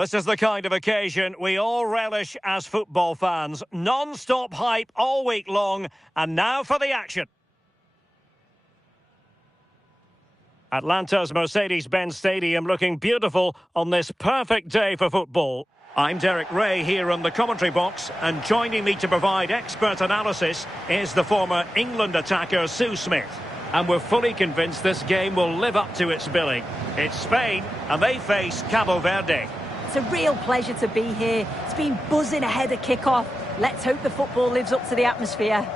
This is the kind of occasion we all relish as football fans. Non-stop hype all week long, and now for the action. Atlanta's Mercedes-Benz Stadium looking beautiful on this perfect day for football. I'm Derek Ray here on the commentary box, and joining me to provide expert analysis is the former England attacker Sue Smith. And we're fully convinced this game will live up to its billing. It's Spain, and they face Cabo Verde. It's a real pleasure to be here. It's been buzzing ahead of kick-off. Let's hope the football lives up to the atmosphere.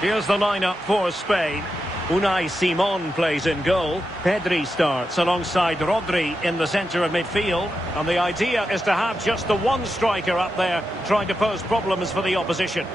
Here's the lineup for Spain. Unai Simon plays in goal. Pedri starts alongside Rodri in the centre of midfield. And the idea is to have just the one striker up there trying to pose problems for the opposition.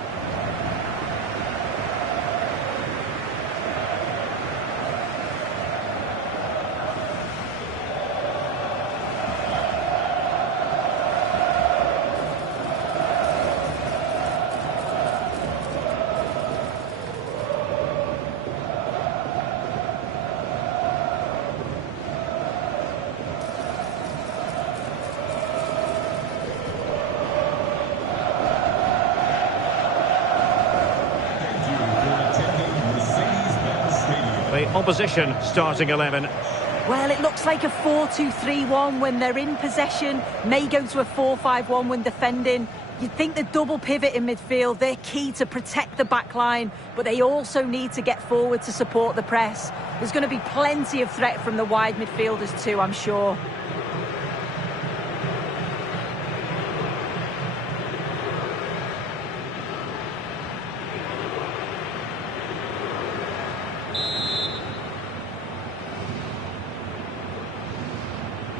The opposition starting 11. Well, it looks like a 4-2-3-1 when they're in possession. May go to a 4-5-1 when defending. You'd think the double pivot in midfield, they're key to protect the back line, but they also need to get forward to support the press. There's going to be plenty of threat from the wide midfielders too, I'm sure.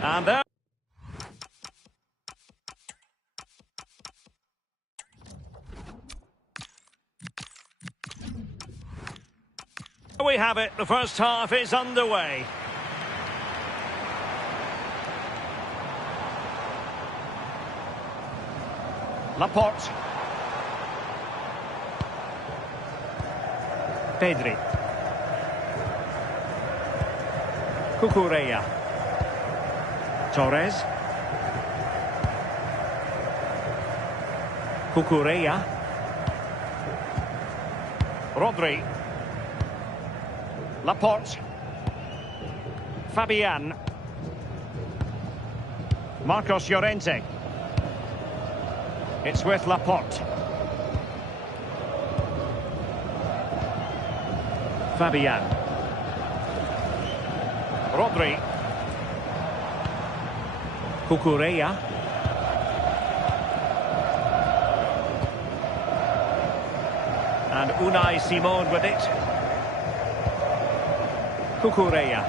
And there we have it. The first half is underway. Laporte. Pedri. Cucurella. Torres. Cucurella. Rodri. Laporte. Fabian. Marcos Llorente. It's with Laporte. Fabian. Rodri. Cucurella. And Unai Simon with it. Cucurella.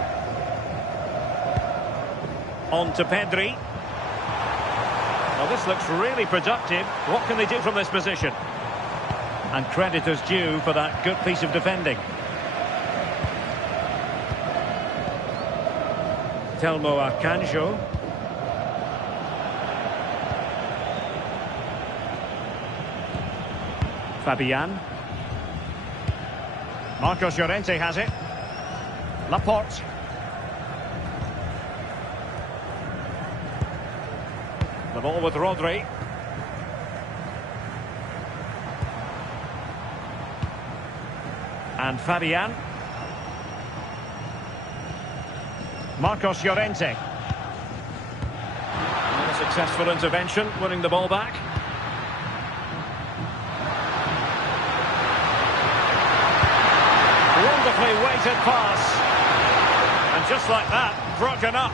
On to Pedri. Well, this looks really productive. What can they do from this position? And credit is due for that good piece of defending. Telmo Akanjo. Fabian. Marcos Llorente has it. Laporte. The ball with Rodri. And Fabian. Marcos Llorente. And a successful intervention, winning the ball back. Wonderfully weighted pass. And Just like that, broken up.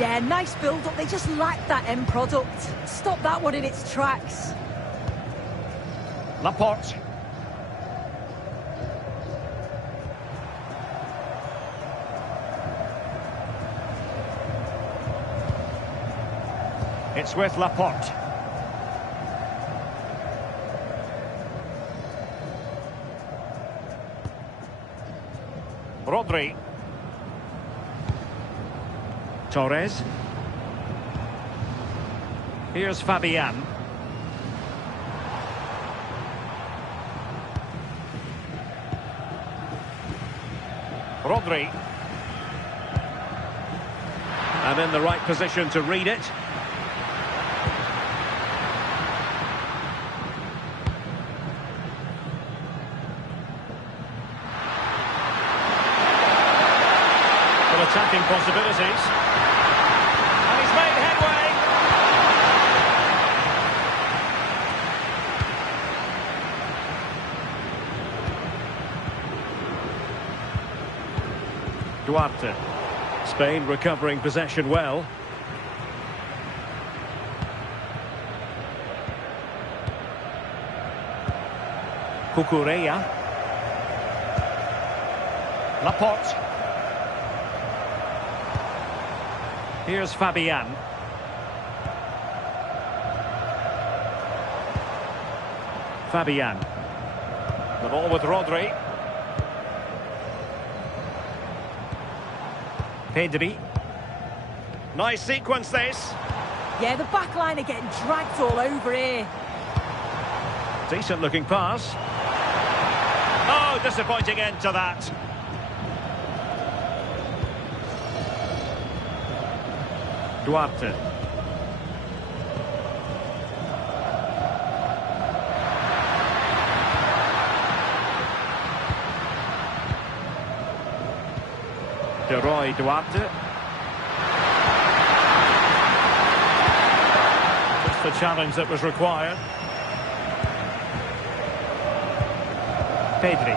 Yeah, nice build-up. They just lack that end product. Stop that one in its tracks. Laporte. It's with Laporte. Rodri. Torres. Here's Fabian. Rodri. And in the right position to read it. Attacking possibilities. And he's made headway. Duarte. Spain recovering possession well. Cucurella. Laporte. Here's Fabian. Fabian. The ball with Rodri. Pedri. Nice sequence this. Yeah, the back line are getting dragged all over here. Decent looking pass. Oh, disappointing end to that. Duarte. Duarte. Just the challenge that was required. Pedri.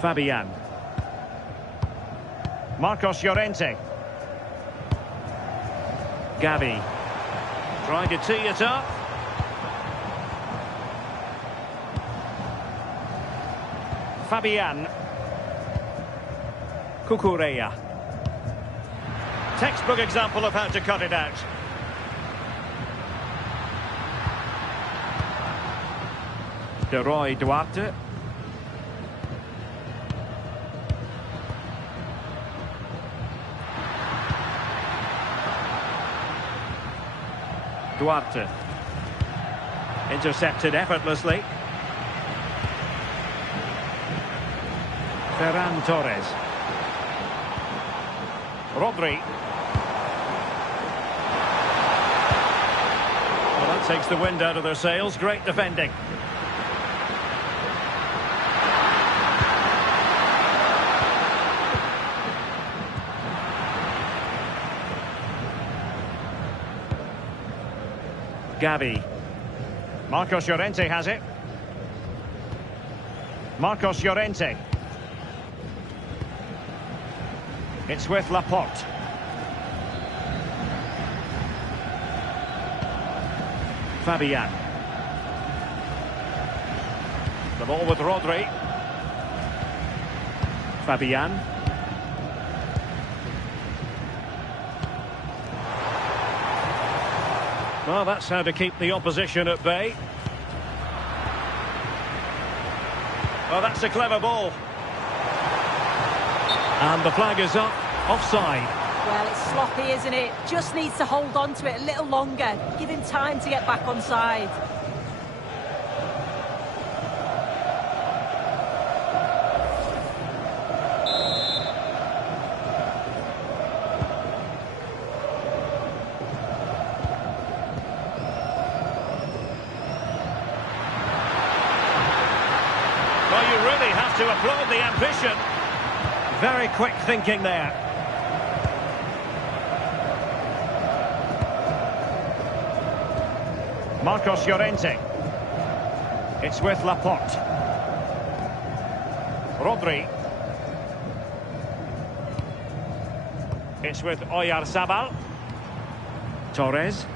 Fabian. Marcos Llorente. Gavi. Trying to tee it up. Fabian. Cucurella. Textbook example of how to cut it out. Duarte. Duarte. Intercepted effortlessly. Ferran Torres. Rodri. Well, that takes the wind out of their sails. Great defending. Gavi. Marcos Llorente has it. Marcos Llorente. It's with Laporte. Fabian. The ball with Rodri. Fabian. Well, that's how to keep the opposition at bay. Well, that's a clever ball. And the flag is up. Offside. Well, it's sloppy, isn't it? Just needs to hold on to it a little longer. Give him time to get back on side. Well, you really have to applaud the ambition. Very quick thinking there. Marcos Llorente. It's with Laporte. Rodri. It's with Oyarzabal. Torres.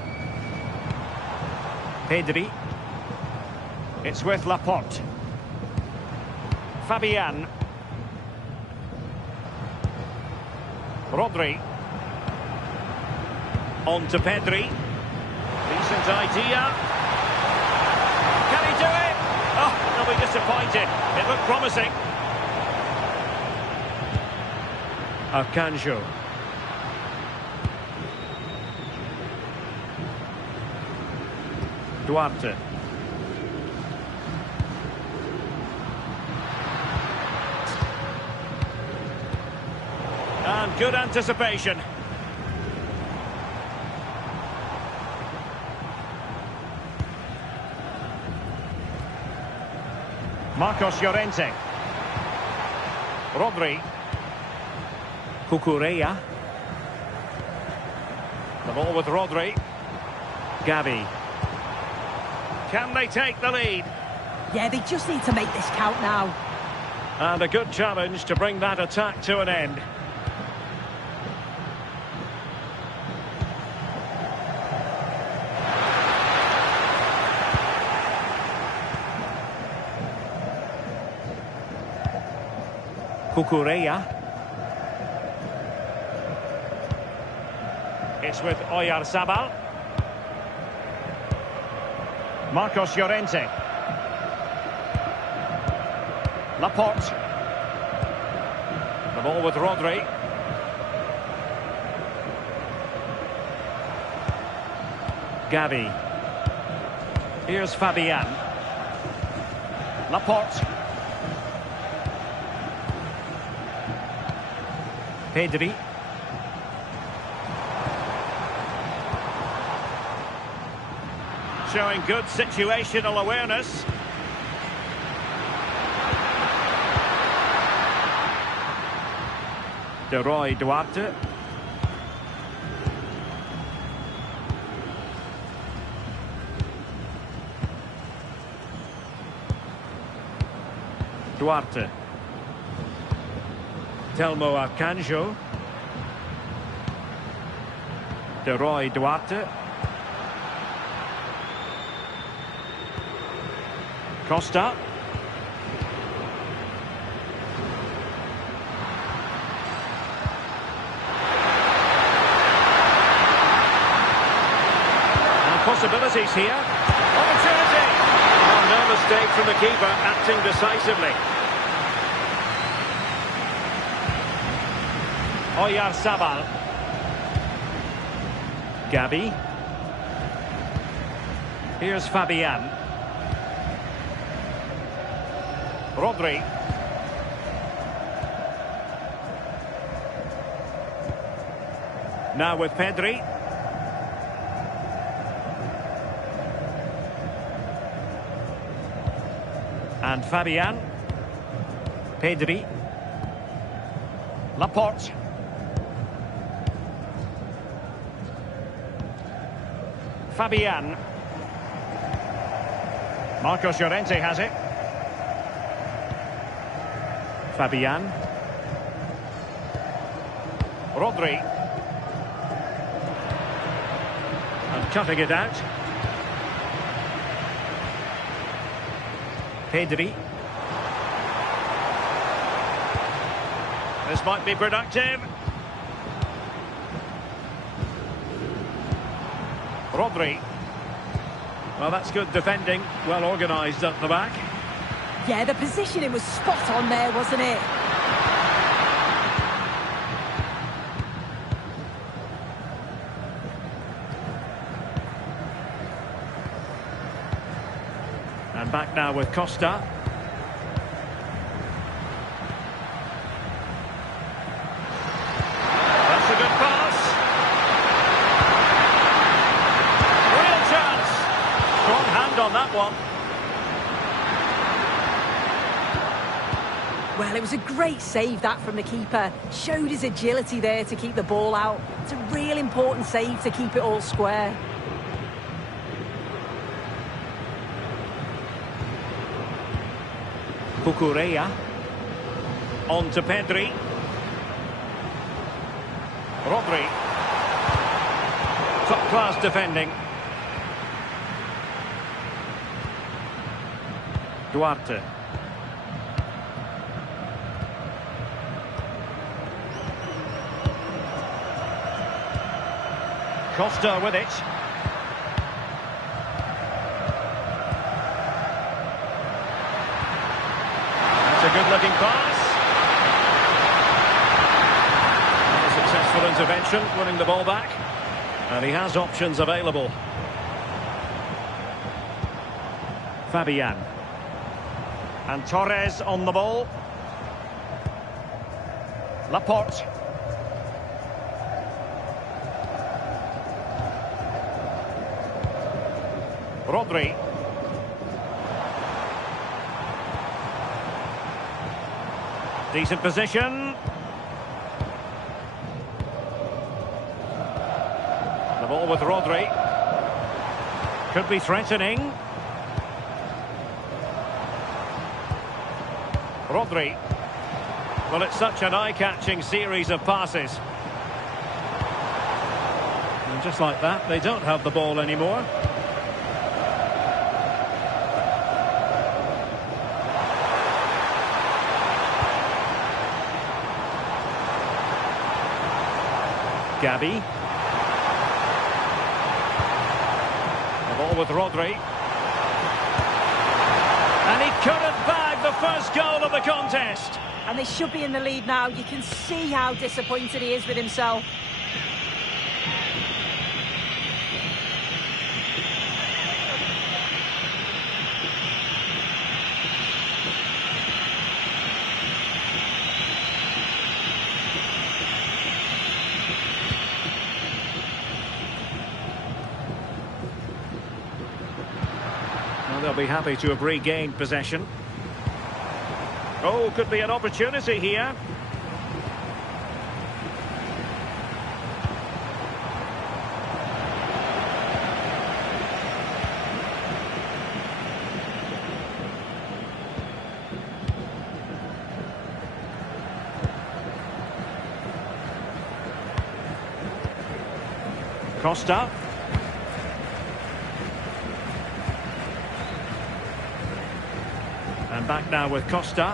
Pedri. It's with Laporte. Fabian. Rodri. On to Pedri. Decent idea. Can he do it? Oh, they'll be disappointed. It looked promising. Akanjo. Duarte. And good anticipation. Marcos Llorente. Rodri. Cucurella. The ball with Rodri. Gavi. Can they take the lead? Yeah, they just need to make this count now. And a good challenge to bring that attack to an end. Cucurella. It's with Oyarzabal. Marcos Llorente. Laporte. The ball with Rodri. Gavi. Here's Fabian. Laporte. Pedri. Showing good situational awareness. Duarte. Duarte. Telmo Akanjo. Duarte. Costa. And possibilities here. Opportunity. Oh, no mistake from the keeper, acting decisively. Oyarzabal. Gavi. Here's Fabian. Rodri. Now with Pedri. And Fabian. Pedri. Laporte. Fabian. Marcos Llorente has it. Fabian. Rodri. And cutting it out. Pedri. This might be productive. Rodri. Well, that's good defending. Well organised at the back. Yeah, the positioning was spot on there, wasn't it? And back now with Costa. That's a good pass. Real chance. Strong hand on that one. Well, it was a great save, that, from the keeper. Showed his agility there to keep the ball out. It's a real important save to keep it all square. Cucurella. On to Pedri. Rodri. Top-class defending. Duarte. Costa with it. That's a good-looking pass. A successful intervention, winning the ball back. And he has options available. Fabian. And Torres on the ball. Laporte. Rodri. Decent position. The ball with Rodri. Could be threatening. Rodri. Well, it's such an eye-catching series of passes. And just like that, they don't have the ball anymore. Gabi. The ball with Rodri. And he couldn't bag the first goal of the contest. And they should be in the lead now. You can see how disappointed he is with himself. They'll be happy to have regained possession. Oh, could be an opportunity here. Costa. And back now with Costa.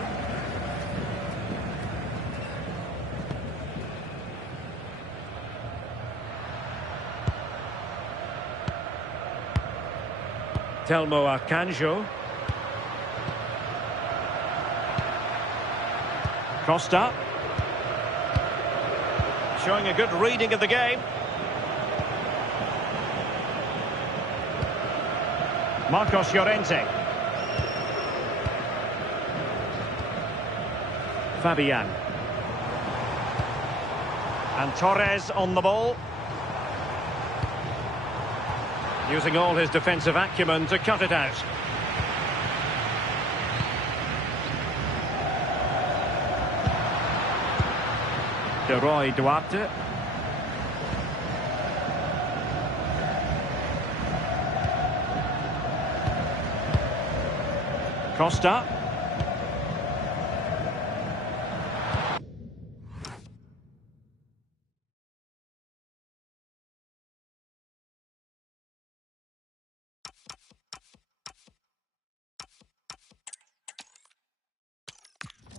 Telmo Akanjo. Costa. Showing a good reading of the game. Marcos Llorente. Fabian. And Torres on the ball. Using all his defensive acumen to cut it out. Duarte. Costa.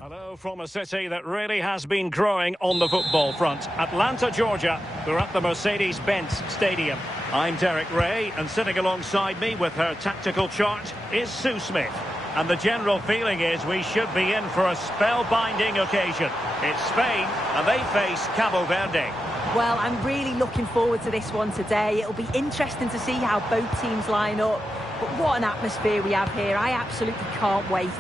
Hello from a city that really has been growing on the football front. Atlanta, Georgia. We're at the Mercedes-Benz Stadium. I'm Derek Ray, and sitting alongside me with her tactical chart is Sue Smith. And the general feeling is we should be in for a spellbinding occasion. It's Spain, and they face Cabo Verde. Well, I'm really looking forward to this one today. It'll be interesting to see how both teams line up. But what an atmosphere we have here. I absolutely can't wait.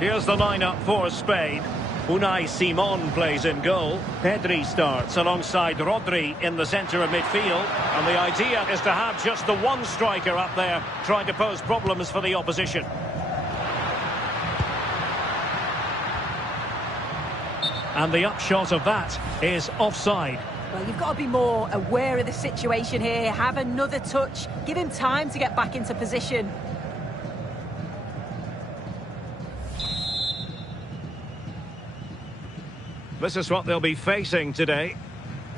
Here's the lineup for Spain. Unai Simon plays in goal. Pedri starts alongside Rodri in the centre of midfield. And the idea is to have just the one striker up there trying to pose problems for the opposition. And the upshot of that is offside. Well, you've got to be more aware of the situation here. Have another touch. Give him time to get back into position. This is what they'll be facing today.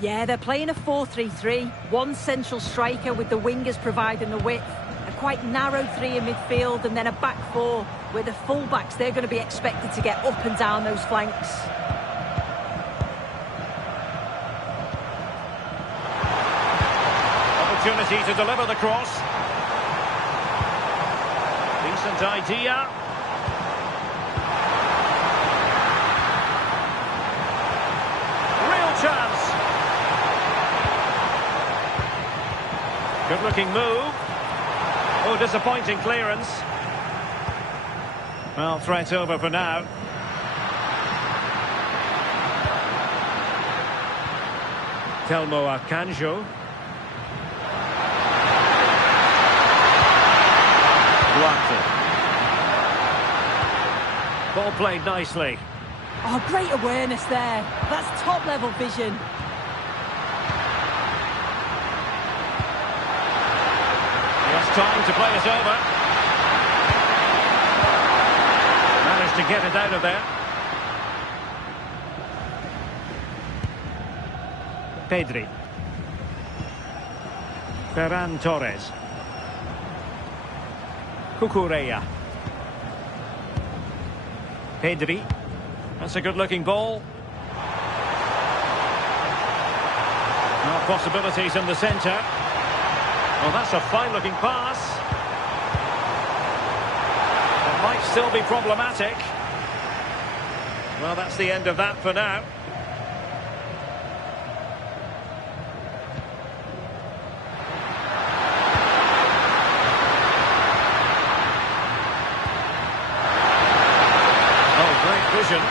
Yeah, they're playing a 4-3-3. One central striker with the wingers providing the width. A quite narrow three in midfield and then a back four where the full-backs, they're going to be expected to get up and down those flanks. Opportunity to deliver the cross. Decent idea. Real chance. Good looking move. Oh, disappointing clearance. Well, threat over for now. Telmo Akanjo. Ball played nicely. Oh, great awareness there. That's top-level vision. He has time to play it over. Managed to get it out of there. Pedri. Ferran Torres. Cucurella. Pedri. That's a good-looking ball. Now possibilities in the centre. Well, that's a fine-looking pass. It might still be problematic. Well, that's the end of that for now. Vision.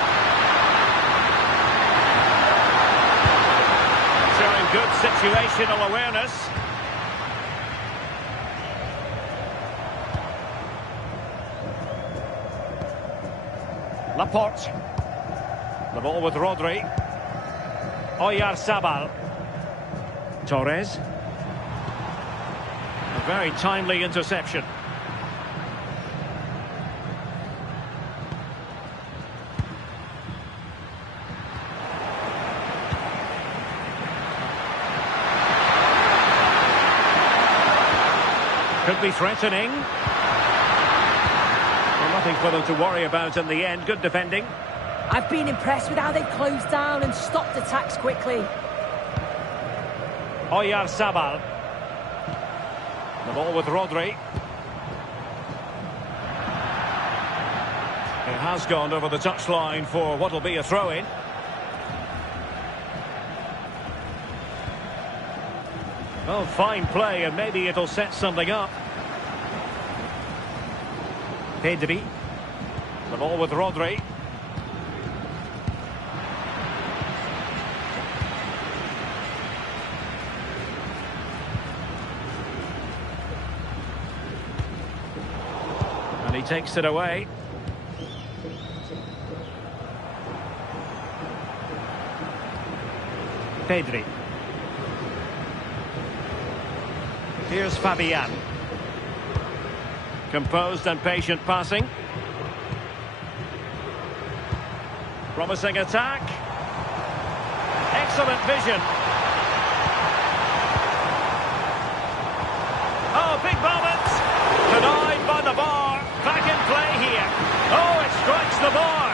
Showing good situational awareness. Laporte. The ball with Rodri. Oyarzabal. Torres. A very timely interception. Could be threatening. Well, nothing for them to worry about in the end. Good defending. I've been impressed with how they've closed down and stopped attacks quickly. Oyarzabal. The ball with Rodri. It has gone over the touchline for what will be a throw-in. Oh, fine play, and maybe it'll set something up. Pedri. The ball with Rodri. And he takes it away. Pedri. Here's Fabian. Composed and patient passing. Promising attack. Excellent vision. Oh, big moment. Denied by the bar. Back in play here. Oh, it strikes the bar.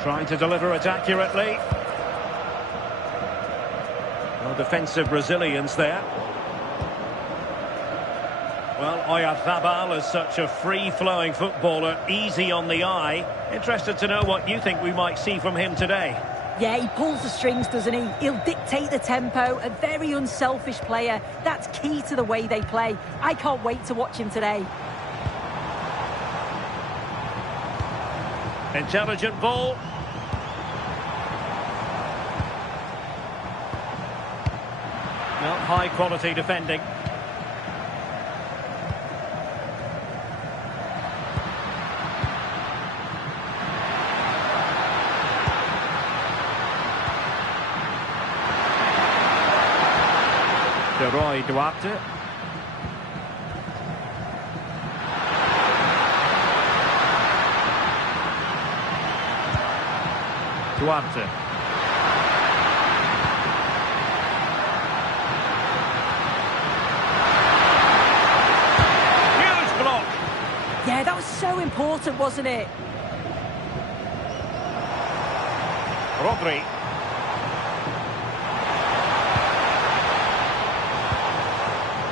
Trying to deliver it accurately. No defensive resilience there. Well, Oyarzabal is such a free-flowing footballer, easy on the eye. Interested to know what you think we might see from him today. Yeah, he pulls the strings, doesn't he? He'll dictate the tempo, a very unselfish player. That's key to the way they play. I can't wait to watch him today. Intelligent ball. Well, high quality defending. Duarte. Duarte. Huge block. Yeah, that was so important, wasn't it? Rodri.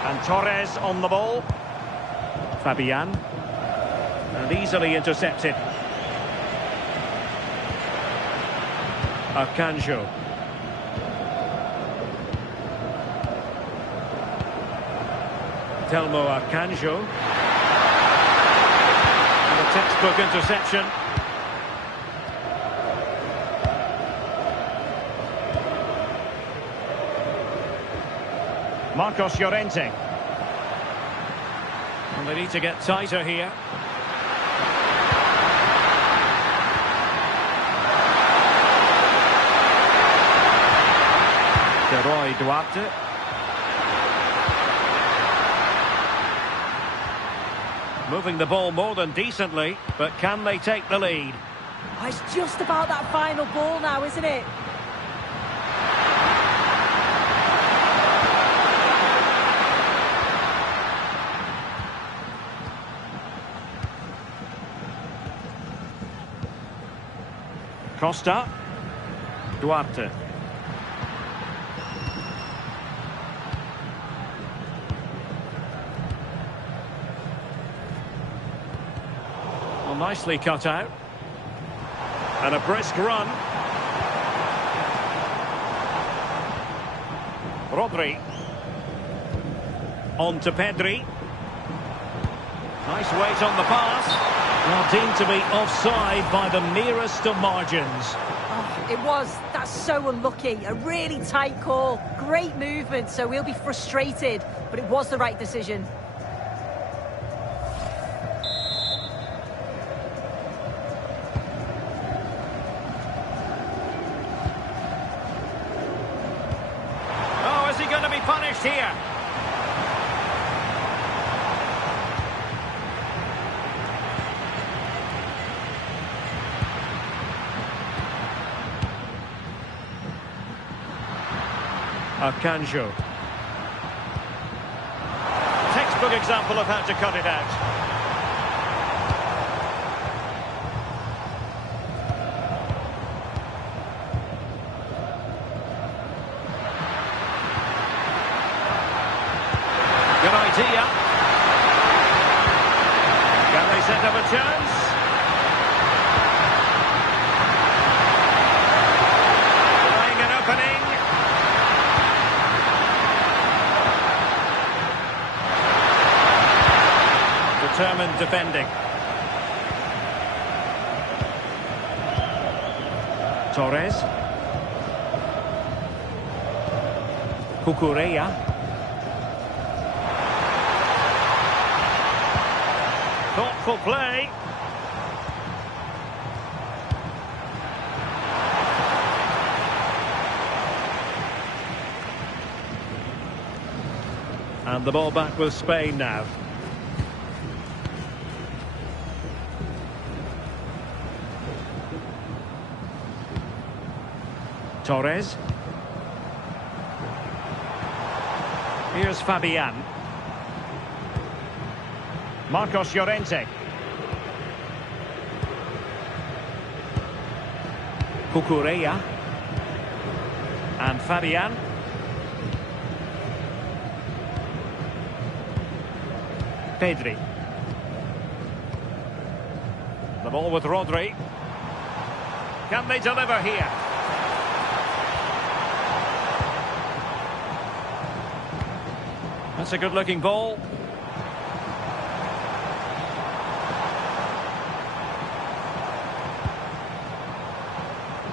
And Torres on the ball. Fabian. And easily intercepted. Arcanjo. Telmo Arcanjo. And a textbook interception. Marcos Llorente. And they need to get tighter here. Duarte. Moving the ball more than decently, but can they take the lead? Oh, it's just about that final ball now, isn't it? Costa. Duarte. Well, nicely cut out. And a brisk run. Rodri. On to Pedri. Nice weight on the pass. Well, deemed to be offside by the merest of margins. Oh, it was. That's so unlucky. A really tight call. Great movement, so we'll be frustrated. But it was the right decision. Oh, is he going to be punished here? Arcanjo. Textbook example of how to cut it out. Good idea. Can they set up a chance? Trying an opening. Determined defending. Torres. Cucurella. Thoughtful play. And the ball back with Spain now. Torres. Here's Fabian. Marcos Llorente. Cucurella. And Fabian. Pedri. The ball with Rodri. Can they deliver here? That's a good-looking ball.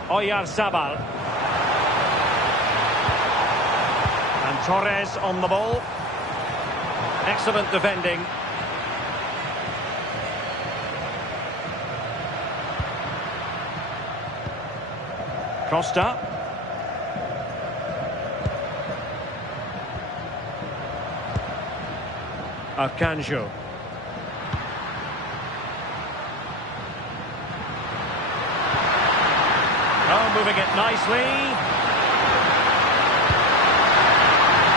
Oyarzabal. And Torres on the ball. Excellent defending. Costa. Akanjo. Oh, moving it nicely.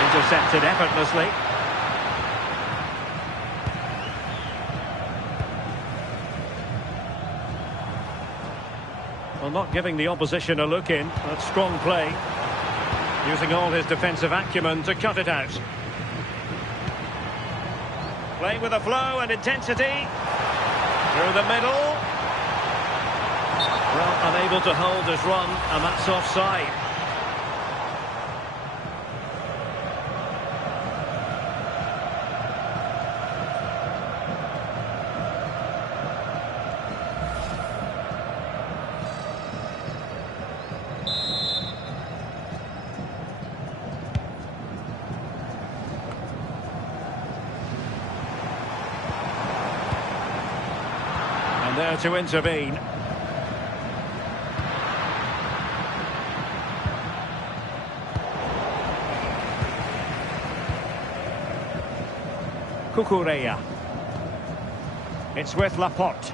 Intercepted effortlessly. Well, not giving the opposition a look in. That's strong play. Using all his defensive acumen to cut it out. Playing with a flow and intensity. Through the middle. Well, unable to hold his run, and that's offside. And there to intervene. Cucurella. It's with Laporte.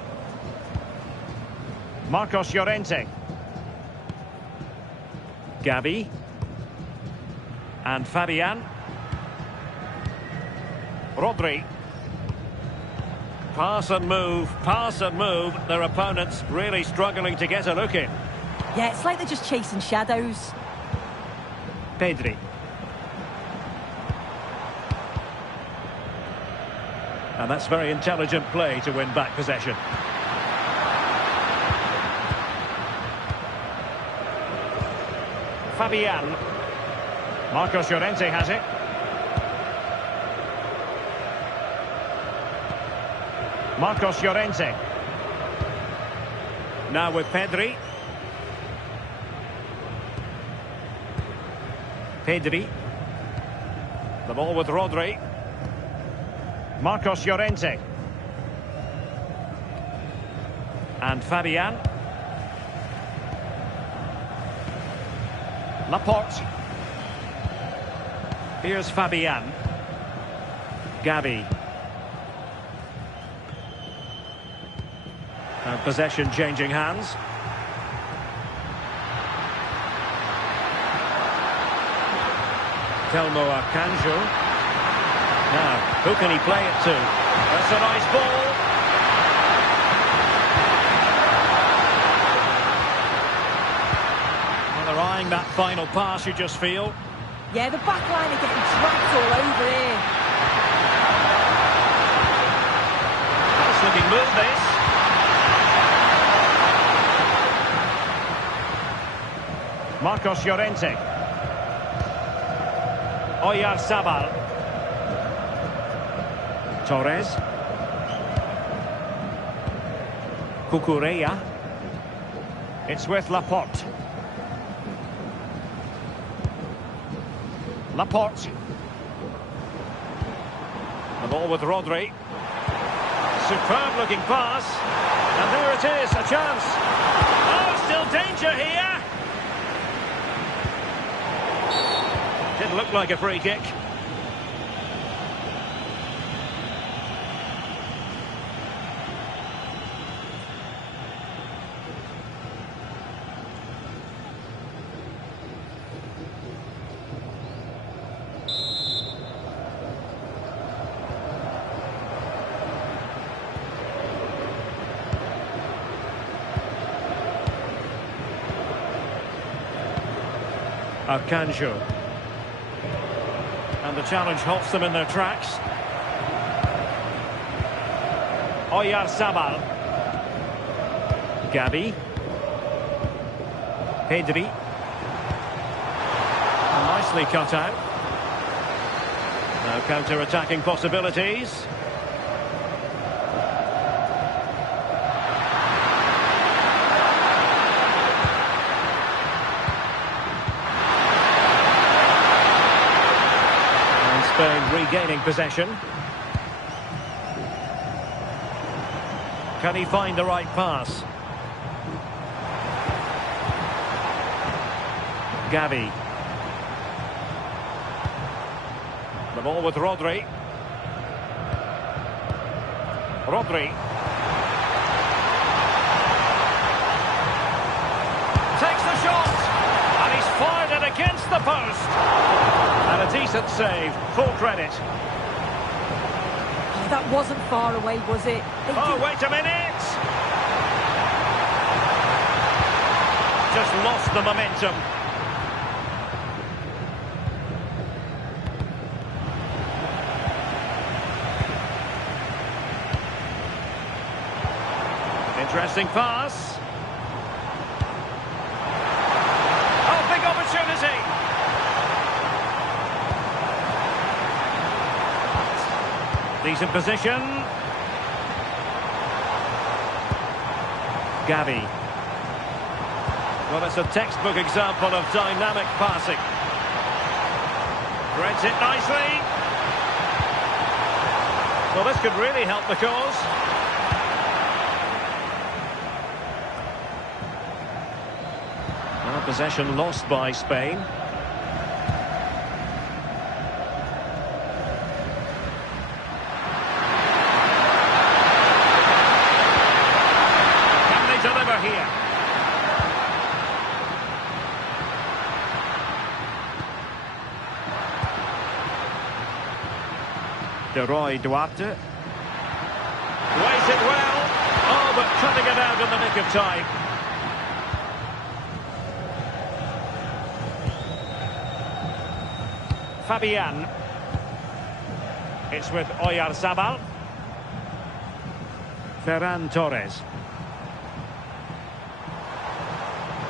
Marcos Llorente. Gavi. And Fabian. Rodri. Pass and move, pass and move. Their opponents really struggling to get a look in. Yeah, it's like they're just chasing shadows. Pedri. And that's very intelligent play to win back possession. Fabian. Marcos Llorente has it. Marcos Llorente. Now with Pedri. Pedri. The ball with Rodri. Marcos Llorente. And Fabian. Laporte. Here's Fabian. Gavi. And possession changing hands. Telmo Akanjo. Now, who can he play it to? That's a nice ball. Well, they're eyeing that final pass, you just feel. Yeah, the back line are getting dragged all over here. Nice looking move, this. Marcos Llorente. Oyarzabal. Torres. Cucurella. It's with Laporte. Laporte. The ball with Rodri. Superb looking pass. And there it is, a chance. Oh, still danger here. Didn't look like a free kick. Akanjo. And the challenge halts them in their tracks. Oyarzabal. Gavi. Pedri. Nicely cut out. Now counter-attacking possibilities. Spain regaining possession. Can he find the right pass? Gavi. The ball with Rodri. Rodri. Takes the shot. And he's fired it against the post. And a decent save. Full credit. Oh, that wasn't far away, was it? Wait a minute. Just lost the momentum. Interesting pass. Oh, big opportunity. Decent position. Gavi. Well, it's a textbook example of dynamic passing. Threads it nicely. Well, this could really help the cause. Possession lost by Spain. Can they deliver here? Duarte. Weighs it well. Oh, but cutting it out in the nick of time. Fabian. It's with Oyarzabal. Ferran Torres.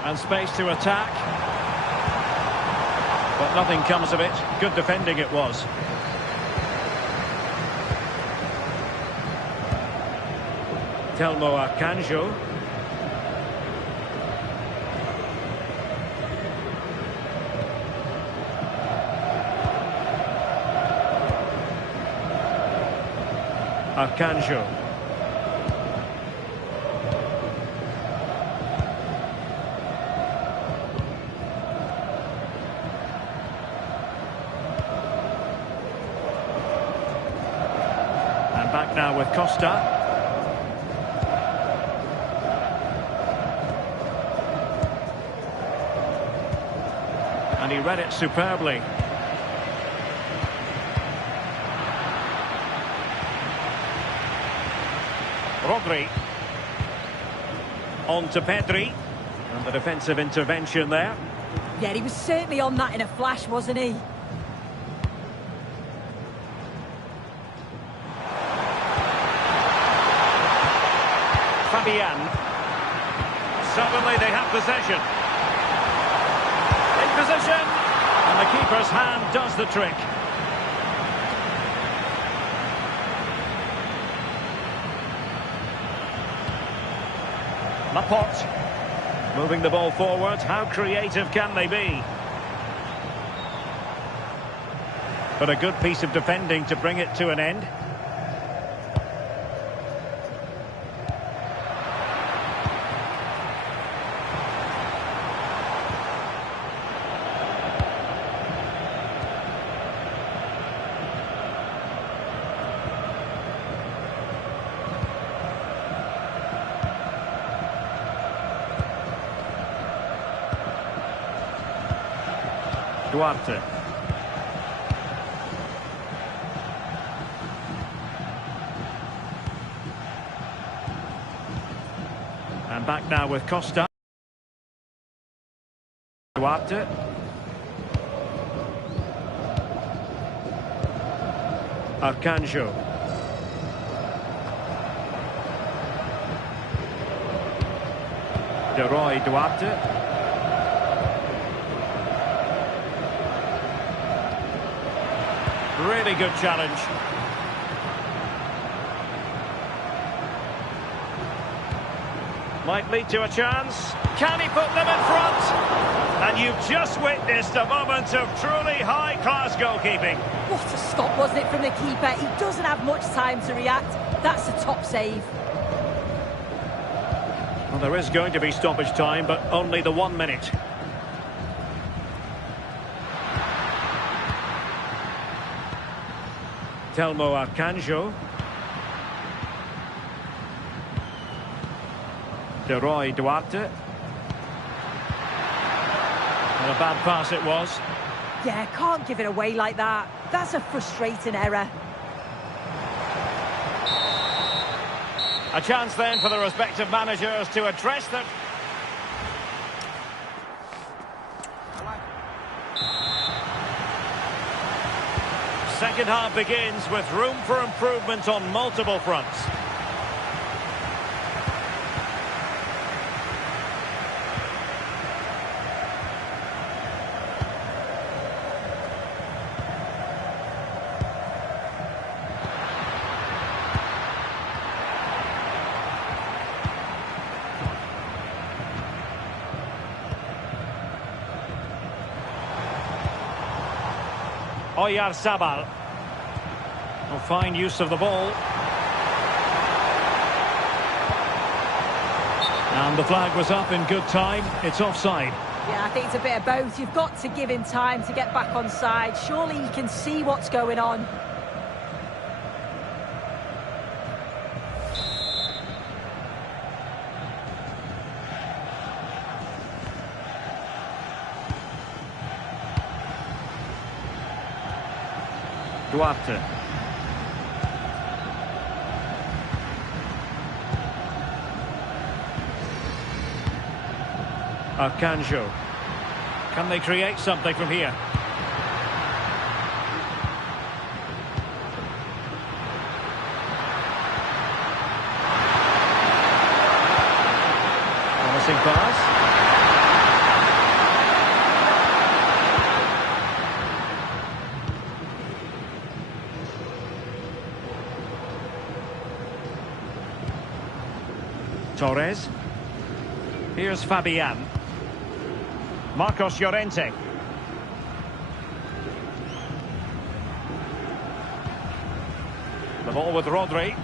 And space to attack. But nothing comes of it. Good defending it was. Telmo Akanjo. Akanjo. And back now with Costa. And he read it superbly. Rodri. On to Pedri. And the defensive intervention there. Yeah, he was certainly on that in a flash, wasn't he? Fabian. Suddenly they have possession. In position. And the keeper's hand does the trick. Laporte, moving the ball forward. How creative can they be? But a good piece of defending to bring it to an end. Duarte. And back now with Costa. Duarte. Akanjo. Duarte. Really good challenge. Might lead to a chance. Can he put them in front? And you've just witnessed a moment of truly high-class goalkeeping. What a stop, wasn't it, from the keeper? He doesn't have much time to react. That's a top save. Well, there is going to be stoppage time, but only the 1 minute. Telmo Akanjo. Duarte. And a bad pass it was. Yeah, can't give it away like that. That's a frustrating error. A chance then for the respective managers to address them. Second half begins with room for improvement on multiple fronts. Oyarzabal. Oh, fine use of the ball. And the flag was up in good time. It's offside. Yeah, I think it's a bit of both. You've got to give him time to get back on side. Surely he can see what's going on. Duarte. Arcanjo. Can they create something from here? Promising pass. Torres. Here's Fabian. Marcos Llorente. The ball with Rodri.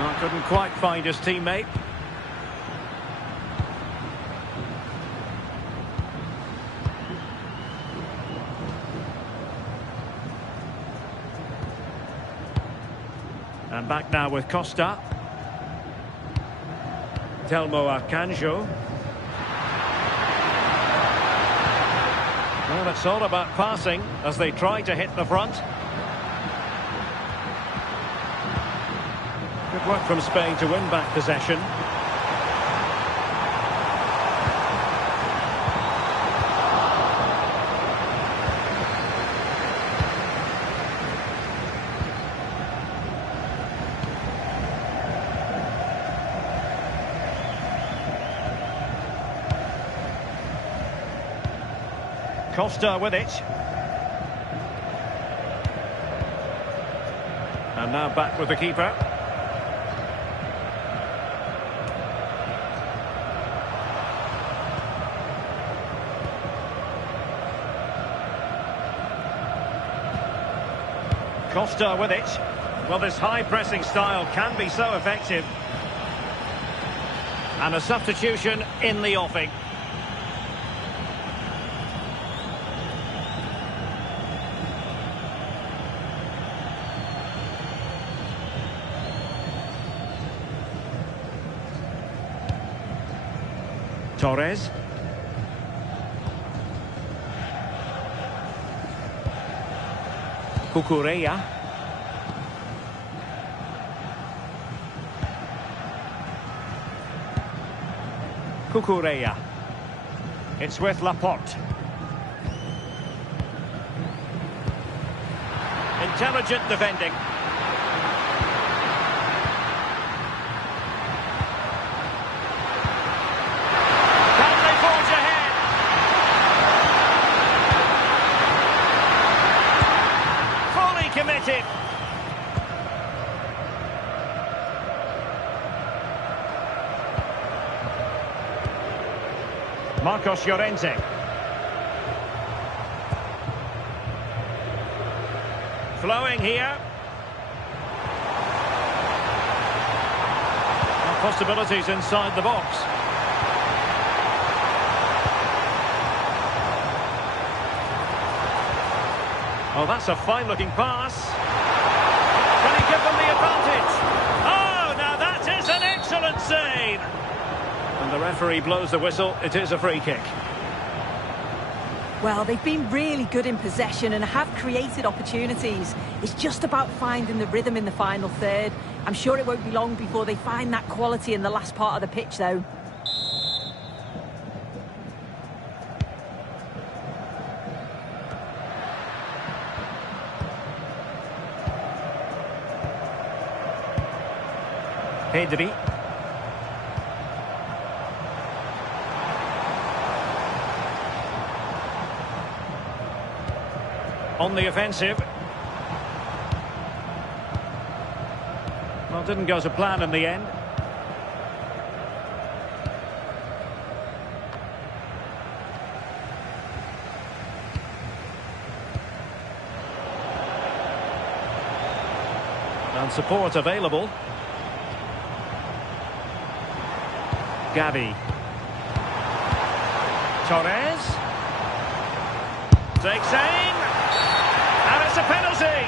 Oh, couldn't quite find his teammate. And back now with Costa. Telmo Arcanjo. Well, it's all about passing as they try to hit the front. Good work from Spain to win back possession. Costa with it. And now back with the keeper. Costa with it. Well, this high-pressing style can be so effective. And a substitution in the offing. Torres. Cucurella. Cucurella. It's with Laporte. Intelligent defending. Committed. Marcos Llorente. Flowing here. And possibilities inside the box. Oh, that's a fine-looking pass. Can he give them the advantage? Oh, now that is an excellent save. And the referee blows the whistle. It is a free kick. Well, they've been really good in possession and have created opportunities. It's just about finding the rhythm in the final third. I'm sure it won't be long before they find that quality in the last part of the pitch, though. Pedri. On the offensive. Well, didn't go to plan in the end. And support available. Gavi. Torres. Takes aim. And it's a penalty.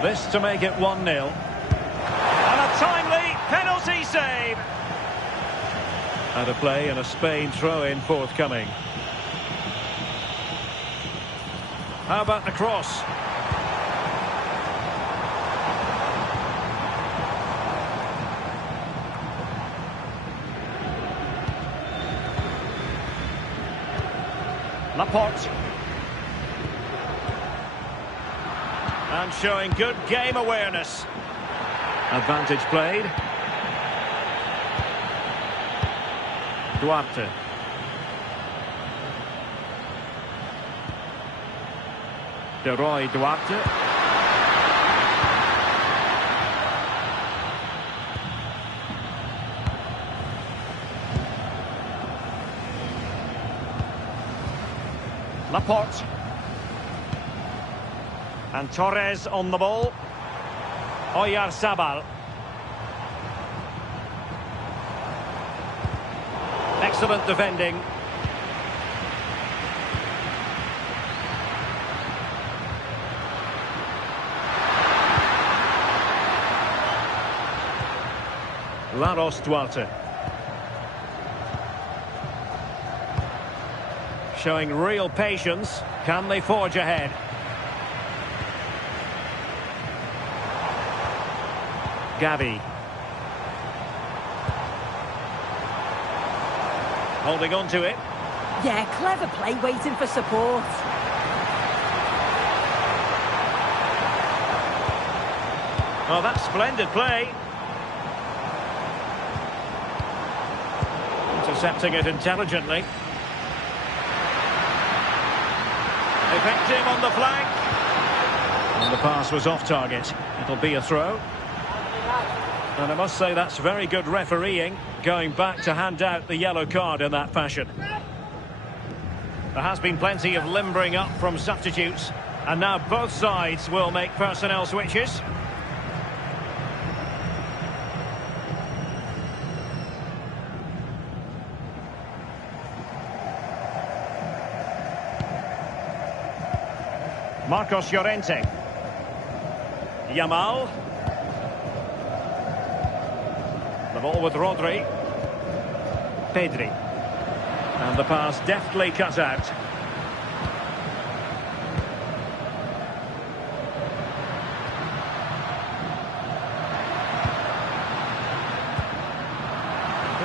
This to make it 1-0. And a timely penalty save. Out of play and a Spain throw-in forthcoming. How about the cross? Laporte. And showing good game awareness. Advantage played. Duarte. De Roy Duarte. Laporte. And Torres on the ball. Oyarzabal. Excellent defending. Laros Duarte. Showing real patience. Can they forge ahead? Gavi. Holding on to it. Yeah, clever play, waiting for support. Oh, that's splendid play. Intercepting it intelligently. Effective on the flank. And the pass was off target. It'll be a throw. And I must say that's very good refereeing, going back to hand out the yellow card in that fashion. There has been plenty of limbering up from substitutes, and now both sides will make personnel switches. Marcos Llorente. Yamal. The ball with Rodri. Pedri. And the pass deftly cut out.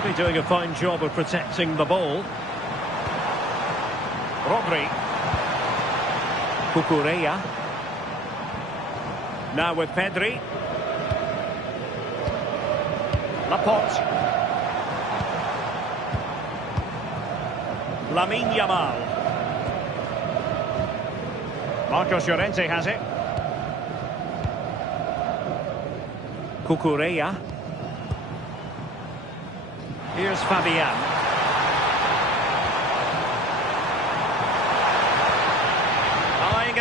Really doing a fine job of protecting the ball. Rodri. Cucurella. Now with Pedri. Laporte. Lamine Yamal. Marcos Llorente has it. Cucurella. Here's Fabian.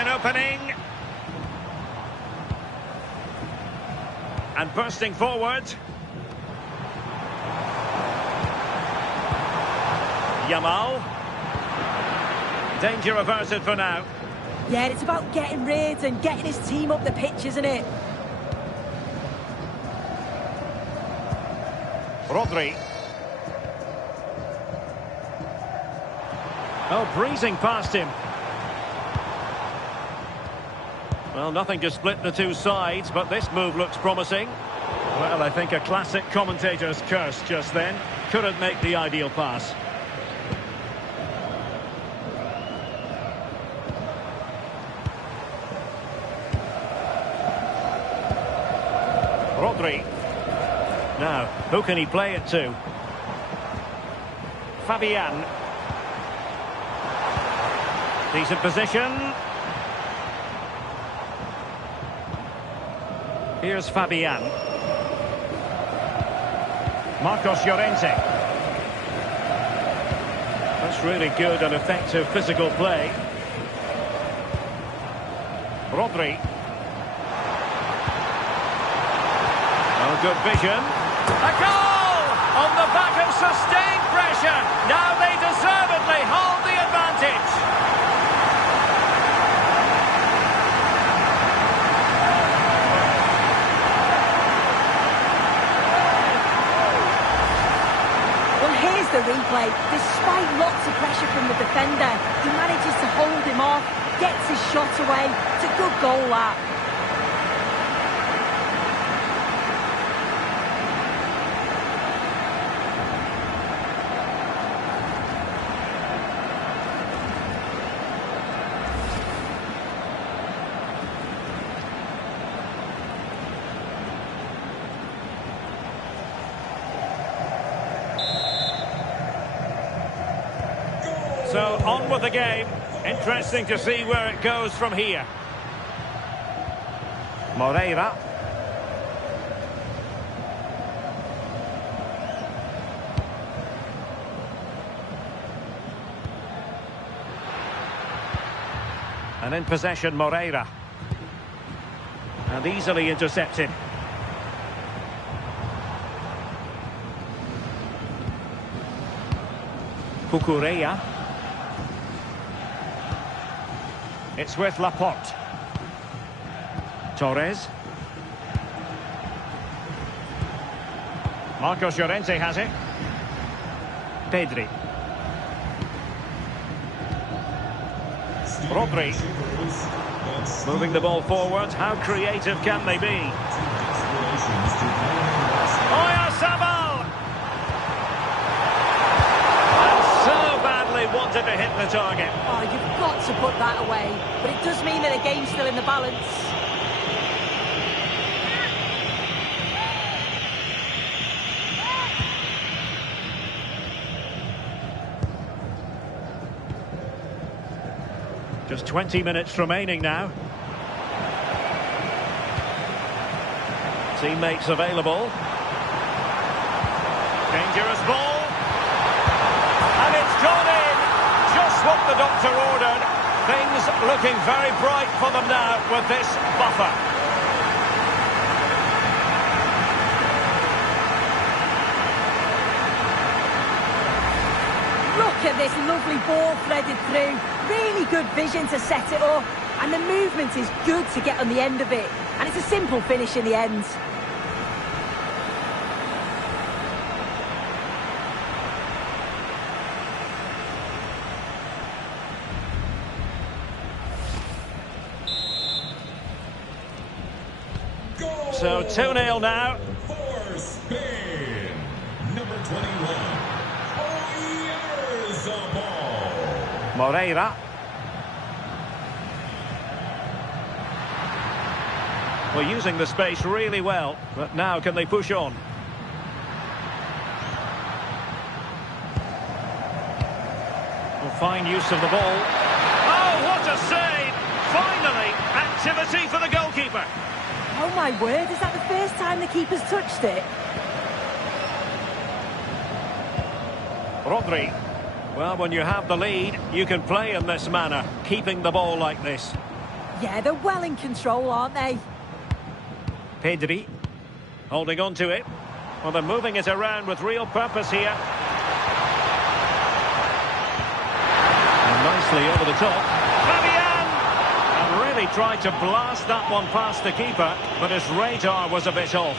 an opening. And bursting forward. Yamal. Danger averted for now. Yeah, it's about getting rid and getting his team up the pitch, isn't it? Rodri. Oh, breezing past him. Well, nothing to split the two sides, but this move looks promising. Well, I think a classic commentator's curse just then. Couldn't make the ideal pass. Rodri. Now, who can he play it to? Fabian. Decent position. Here's Fabian. Marcos Llorente. That's really good and effective physical play. Rodri. Oh, good vision. A goal! On the back of sustained pressure. Now they deservedly hold the advantage. The replay, despite lots of pressure from the defender, he manages to hold him off, gets his shot away. It's a good goal, that. So, on with the game. Interesting to see where it goes from here. Moreira. And in possession, Moreira. And easily intercepted. Cucurella. It's with Laporte. Torres. Marcos Llorente has it. Pedri. Rodri. Moving the ball forward. How creative can they be? Oyarzabal! And so badly wanted to hit the target. Oh, you've got to put that away. But it does mean that the game's still in the balance. Just 20 minutes remaining now. Teammates available. Dangerous ball. And it's gone in. Just what the doctor ordered. Things looking very bright for them now with this buffer. Look at this lovely ball threaded through. Really good vision to set it up. And the movement is good to get on the end of it. And it's a simple finish in the end. So 2-0 now. For Spain, number 21, Oyarzabal. Moreira. Well, using the space really well, but now can they push on? Well, fine use of the ball. Oh, what a save! Finally, activity for the goalkeeper. Oh my word, is that the first time the keeper's touched it? Rodri. Well, when you have the lead, you can play in this manner, keeping the ball like this. Yeah, they're well in control, aren't they? Pedri, holding on to it. Well, they're moving it around with real purpose here. And nicely over the top. Fabian! And really tried to blast that one past the keeper, but his radar was a bit off.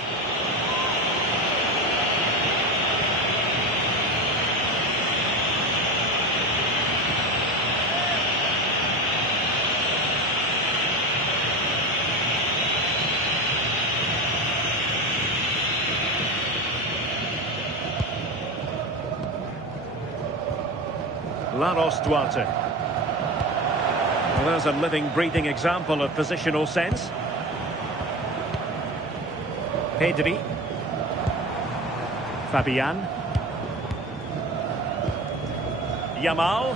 Duarte. Well, there's a living, breathing example of positional sense. Pedri. Fabian. Yamal.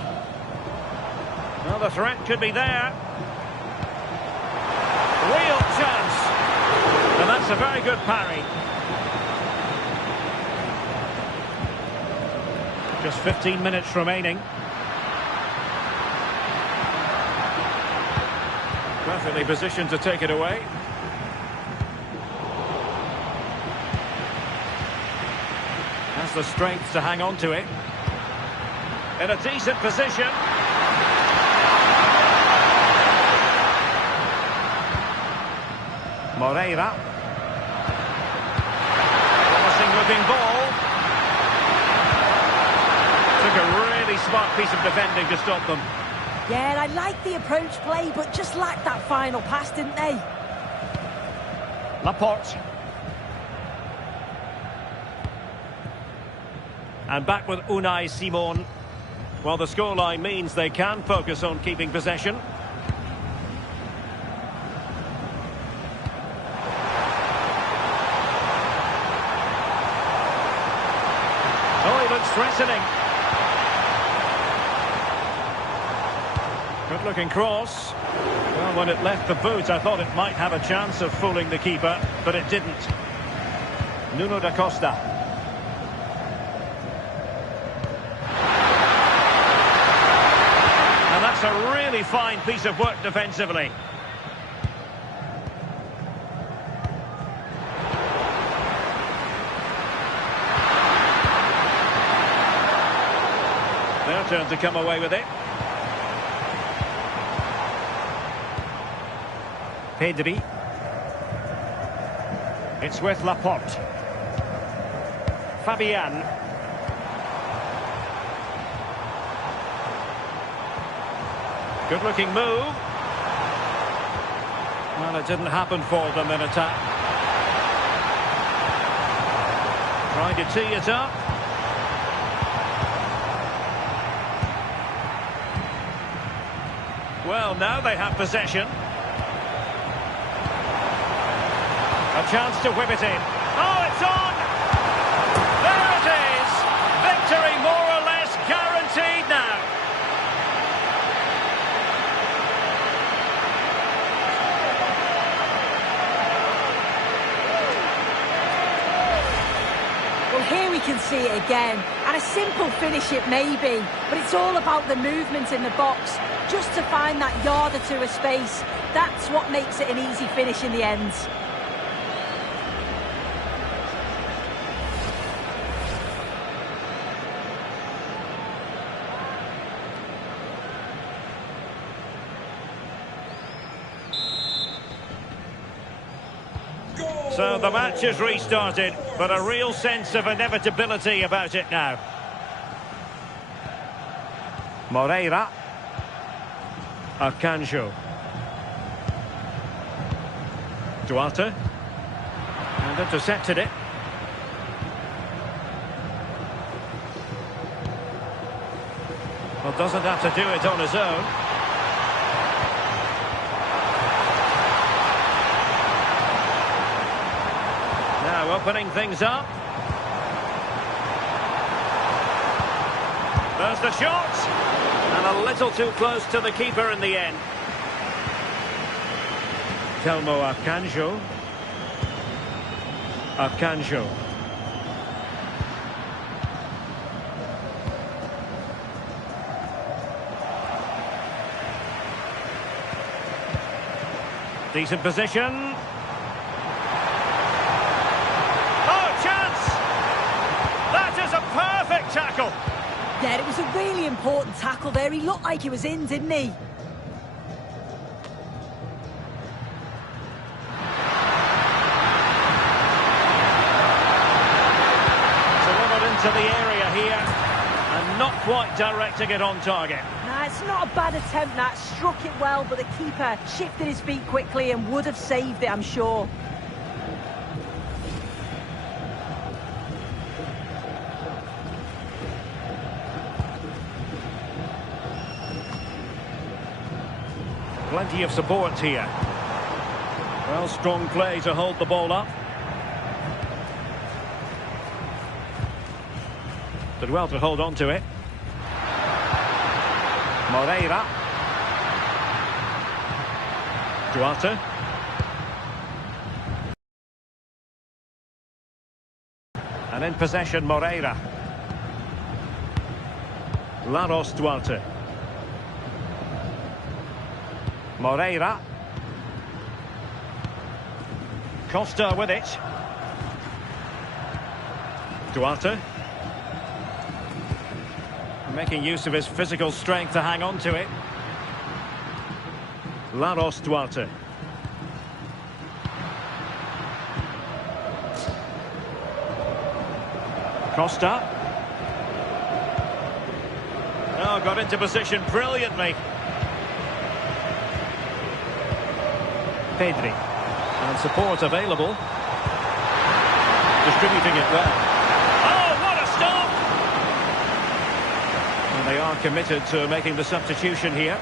Well, the threat could be there. Real chance. And that's a very good parry. Just 15 minutes remaining. Perfectly positioned to take it away. Has the strength to hang on to it. In a decent position. Moreira. Promising looking ball. Took a really smart piece of defending to stop them. Yeah, and I like the approach play, but just lacked that final pass, didn't they? Laporte. And back with Unai Simon. Well, the scoreline means they can focus on keeping possession. Oh, he looks threatening. Good looking cross. Well, when it left the boot, I thought it might have a chance of fooling the keeper, but it didn't. Nuno da Costa. And that's a really fine piece of work defensively. Their turn to come away with it. Pedri. It's with Laporte. Fabian. Good looking move. Well, it didn't happen for them in attack. Trying to tee it up. Well, now they have possession. A chance to whip it in. Oh, it's on! There it is! Victory more or less guaranteed now. Well, here we can see it again. And a simple finish it may be, but it's all about the movement in the box. Just to find that yard or two of space. That's what makes it an easy finish in the end. So the match has restarted, but a real sense of inevitability about it now. Moreira. Arcanjo. Duarte. And intercepted it. Well, doesn't have to do it on his own. Now opening things up. There's the shot. And a little too close to the keeper in the end. Telmo Arcanjo. Arcanjo. Decent position. Oh, chance! That is a perfect tackle. Yeah, it was a really important tackle there. He looked like he was in, didn't he? Delivered into the area here, and not quite directing it on target. Nah, it's not a bad attempt, that. Struck it well, but the keeper shifted his feet quickly and would have saved it, I'm sure. Plenty of support here. Well, strong play to hold the ball up. Did well to hold on to it. Moreira. Duarte. And in possession, Moreira. Laros Duarte. Moreira. Costa with it. Duarte. Making use of his physical strength to hang on to it. Laros Duarte. Costa. Oh, got into position brilliantly. Pedri. And support available. Distributing it well. Oh, what a stop! And they are committed to making the substitution here.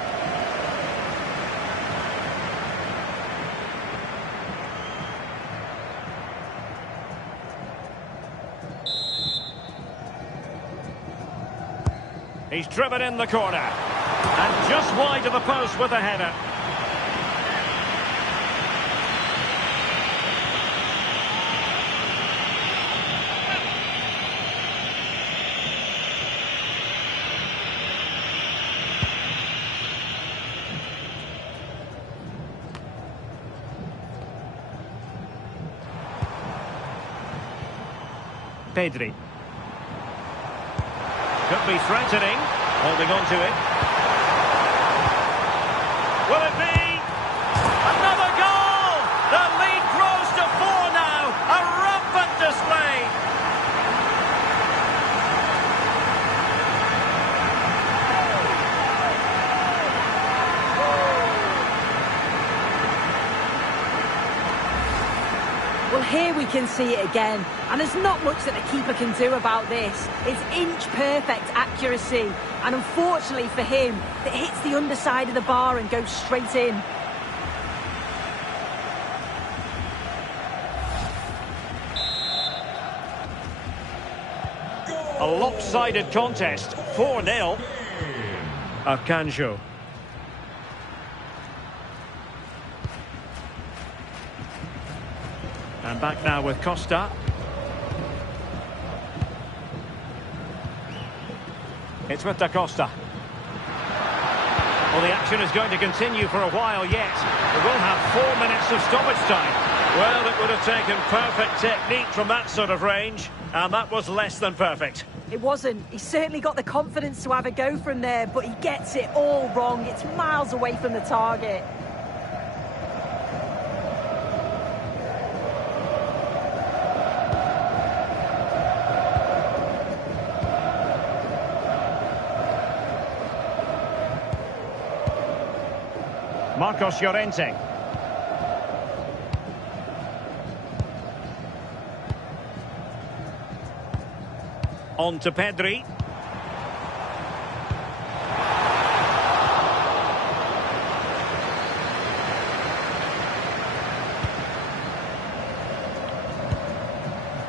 He's driven in the corner. And just wide of the post with a header. Pedri. Could be threatening. Holding on to it. Will it be? Another goal! The lead grows to 4 now. A rampant display. Well, here we can see it again, and there's not much that the keeper can do about this. It's inch-perfect accuracy, and unfortunately for him, it hits the underside of the bar and goes straight in. A lopsided contest, 4-0. Arcanjo. And back now with Costa. It's with Da Costa. Well, the action is going to continue for a while yet. We will have 4 minutes of stoppage time. Well, it would have taken perfect technique from that sort of range, and that was less than perfect. It wasn't. He certainly got the confidence to have a go from there, but he gets it all wrong. It's miles away from the target. Marcos Llorente. On to Pedri.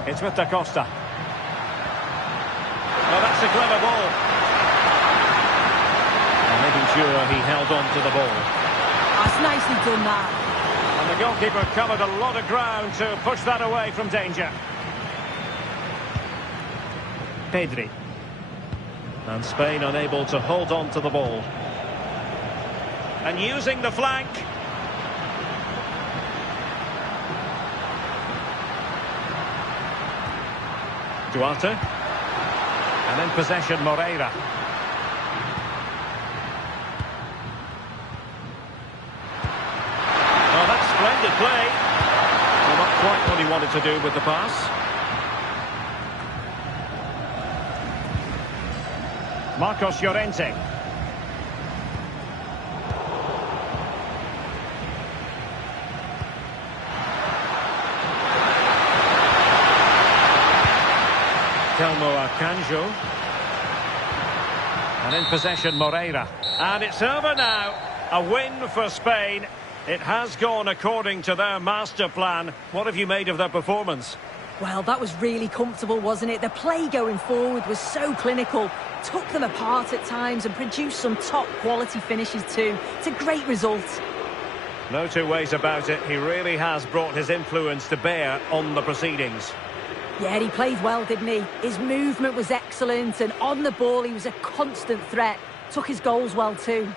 It's with Da Costa. Well, that's a clever ball. And making sure he held on to the ball. That's nicely done, that. And the goalkeeper covered a lot of ground to push that away from danger. Pedri. And Spain unable to hold on to the ball. And using the flank. Duarte. And in possession, Moreira. Oh, that's splendid play. Well, not quite what he wanted to do with the pass. Marcos Llorente. Telmo Akanjo. And in possession, Moreira. And it's over now. A win for Spain. It has gone according to their master plan. What have you made of their performance? Well, that was really comfortable, wasn't it? The play going forward was so clinical. Took them apart at times and produced some top-quality finishes too. It's a great result. No two ways about it. He really has brought his influence to bear on the proceedings. Yeah, he played well, didn't he? His movement was excellent, and on the ball he was a constant threat. Took his goals well too.